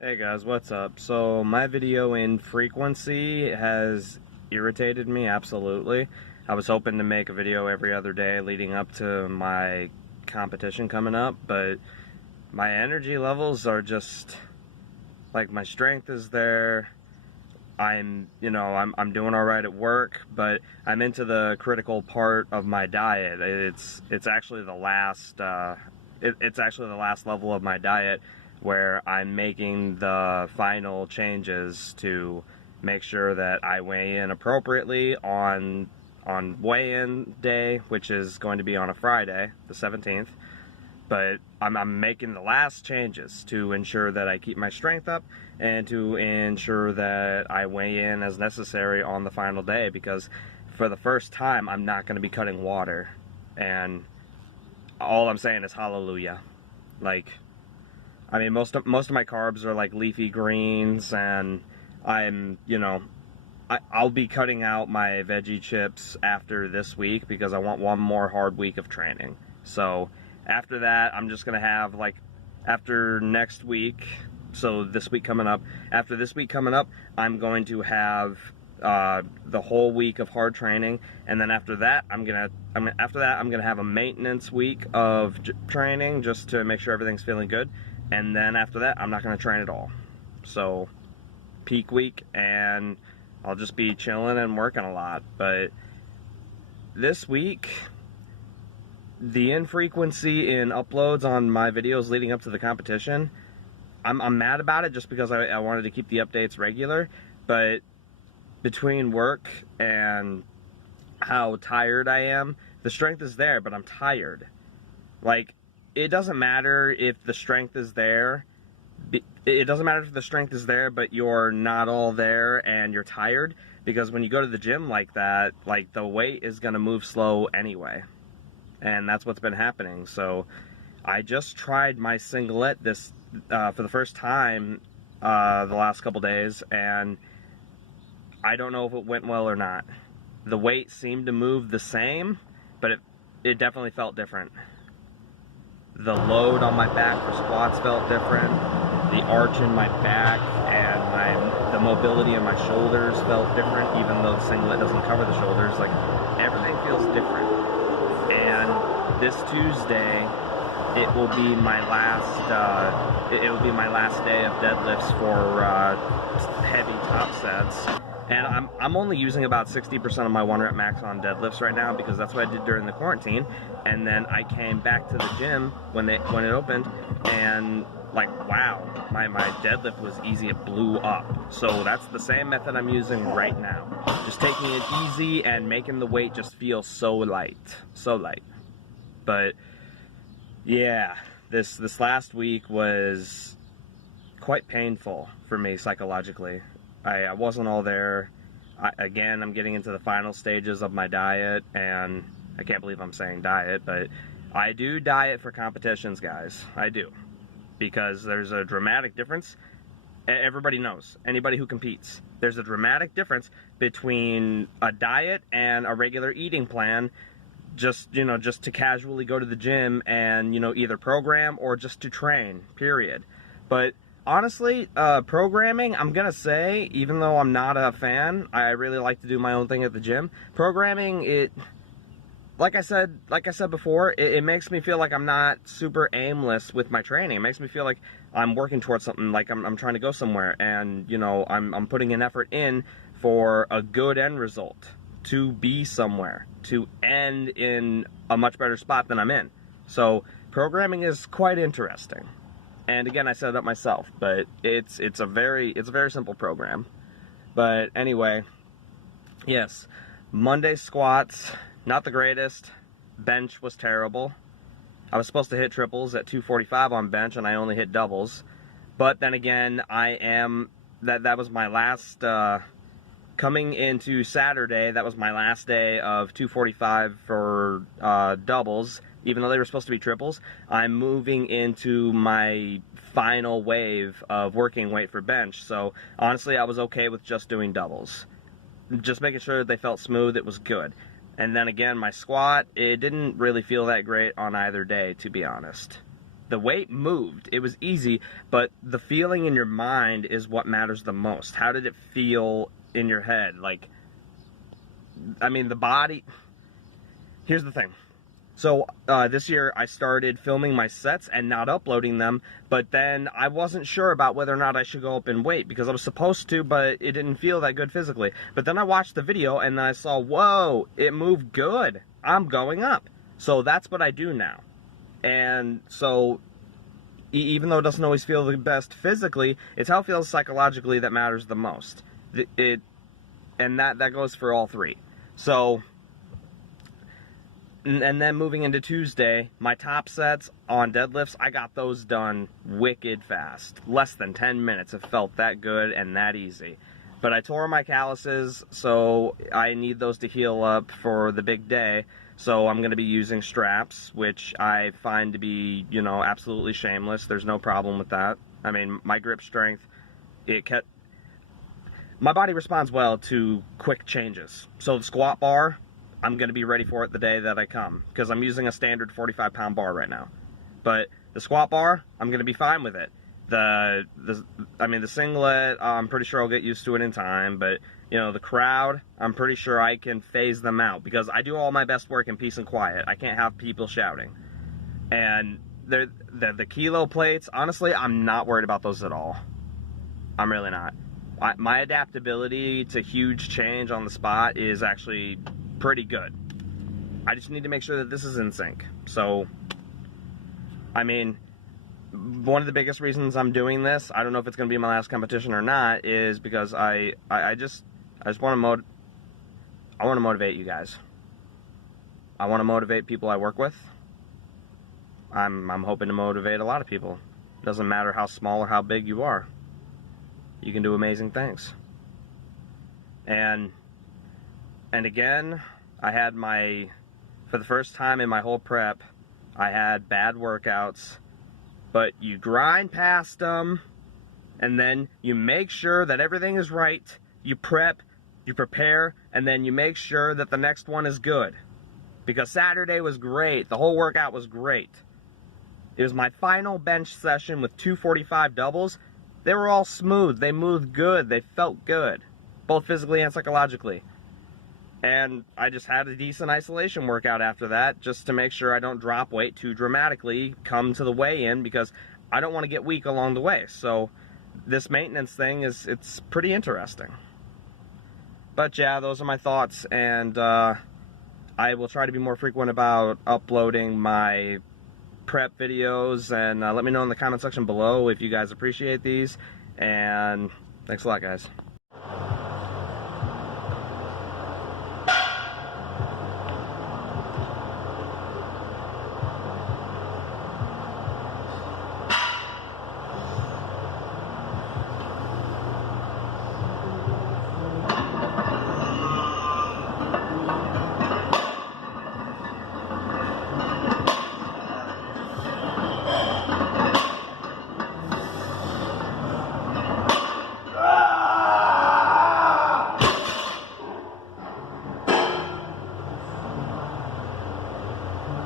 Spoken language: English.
Hey guys, what's up? So my video in frequency has irritated me, absolutely. I was hoping to make a video every other day leading up to my competition coming up, but my energy levels are just, like, my strength is there. I'm doing all right at work, but I'm into the critical part of my diet. It's actually the last it's actually the last level of my diet where I'm making the final changes to make sure that I weigh in appropriately on weigh-in day, which is going to be on a Friday, the 17th. But I'm making the last changes to ensure that I keep my strength up and to ensure that I weigh in as necessary on the final day, because for the first time I'm not going to be cutting water, and all I'm saying is hallelujah. Like, I mean, most of my carbs are like leafy greens, and I'll be cutting out my veggie chips after this week because I want one more hard week of training. So after that, I'm just gonna have, like, after next week, so this week coming up, after this week coming up, I'm going to have the whole week of hard training, and then after that, I'm gonna have a maintenance week of training just to make sure everything's feeling good, and then after that, I'm not gonna train at all. So peak week, and I'll just be chilling and working a lot. But this week, the infrequency in uploads on my videos leading up to the competition, I'm mad about it just because I wanted to keep the updates regular, but between work and how tired I am, the strength is there, but I'm tired. Like, it doesn't matter if the strength is there. It doesn't matter if the strength is there, but you're not all there and you're tired, because when you go to the gym like that, like, the weight is going to move slow anyway. And that's what's been happening. So I just tried my singlet for the first time the last couple days, and I don't know if it went well or not. The weight seemed to move the same, but it definitely felt different. The load on my back for squats felt different. The arch in my back and the mobility in my shoulders felt different, even though the singlet doesn't cover the shoulders. Like, everything feels different. And this Tuesday, it will be my last. It will be my last day of deadlifts for heavy top sets. And I'm only using about 60% of my 1 rep max on deadlifts right now, because that's what I did during the quarantine. And then I came back to the gym when it opened, and, like, wow, my deadlift was easy. It blew up. So that's the same method I'm using right now. Just taking it easy and making the weight just feel so light. So light. But yeah, this last week was quite painful for me psychologically. I wasn't all there. Again, I'm getting into the final stages of my diet, and I can't believe I'm saying diet, but I do diet for competitions, guys. I do. Because there's a dramatic difference. Everybody knows, anybody who competes, there's a dramatic difference between a diet and a regular eating plan, just to casually go to the gym and, either program or just to train, period. But honestly, programming, I'm gonna say, even though I'm not a fan, I really like to do my own thing at the gym. Programming, like I said before, it makes me feel like I'm not super aimless with my training. It makes me feel like I'm working towards something, like I'm trying to go somewhere, and I'm putting an effort in for a good end result, to be somewhere, to end in a much better spot than I'm in. So programming is quite interesting. And again, I set it up myself, but it's a very simple program. But anyway, yes, Monday squats, not the greatest. Bench was terrible. I was supposed to hit triples at 245 on bench, and I only hit doubles. But then again, that was my last, coming into Saturday, that was my last day of 245 for doubles. Even though they were supposed to be triples, I'm moving into my final wave of working weight for bench. So honestly, I was okay with just doing doubles. Just making sure that they felt smooth, it was good. And then again, my squat, it didn't really feel that great on either day, to be honest. The weight moved. It was easy, but the feeling in your mind is what matters the most. How did it feel in your head? Like, I mean, the body... Here's the thing. So, this year I started filming my sets and not uploading them, but then I wasn't sure about whether or not I should go up in weight, because I was supposed to, but it didn't feel that good physically. But then I watched the video and I saw, whoa, it moved good. I'm going up. So that's what I do now. And so, even though it doesn't always feel the best physically, it's how it feels psychologically that matters the most. And that goes for all three. So, and then moving into Tuesday, my top sets on deadlifts, I got those done wicked fast. Less than 10 minutes. It felt that good and that easy. But I tore my calluses, so I need those to heal up for the big day. So I'm going to be using straps, which I find to be, you know, absolutely shameless. There's no problem with that. I mean, my grip strength, my body responds well to quick changes. So the squat bar, I'm going to be ready for it the day that I come, because I'm using a standard 45-pound bar right now. But the squat bar, I'm going to be fine with it. The singlet, I'm pretty sure I'll get used to it in time, but you know, the crowd, I'm pretty sure I can phase them out, because I do all my best work in peace and quiet. I can't have people shouting. And the kilo plates, honestly, I'm not worried about those at all. I'm really not. My adaptability to huge change on the spot is actually pretty good. I just need to make sure that this is in sync. So, I mean, one of the biggest reasons I'm doing this, I don't know if it's going to be my last competition or not, is because I just want to motivate you guys. I want to motivate people I work with. I'm hoping to motivate a lot of people. Doesn't matter how small or how big you are. You can do amazing things. And again, I had for the first time in my whole prep, I had bad workouts, but you grind past them, and then you make sure that everything is right. You prep, you prepare, and then you make sure that the next one is good. Because Saturday was great. The whole workout was great. It was my final bench session with 245 doubles. They were all smooth. They moved good. They felt good, both physically and psychologically. And I just had a decent isolation workout after that, just to make sure I don't drop weight too dramatically come to the weigh-in, because I don't want to get weak along the way. So this maintenance thing it's pretty interesting. But yeah, those are my thoughts, and I will try to be more frequent about uploading my prep videos, and let me know in the comment section below if you guys appreciate these, and thanks a lot, guys.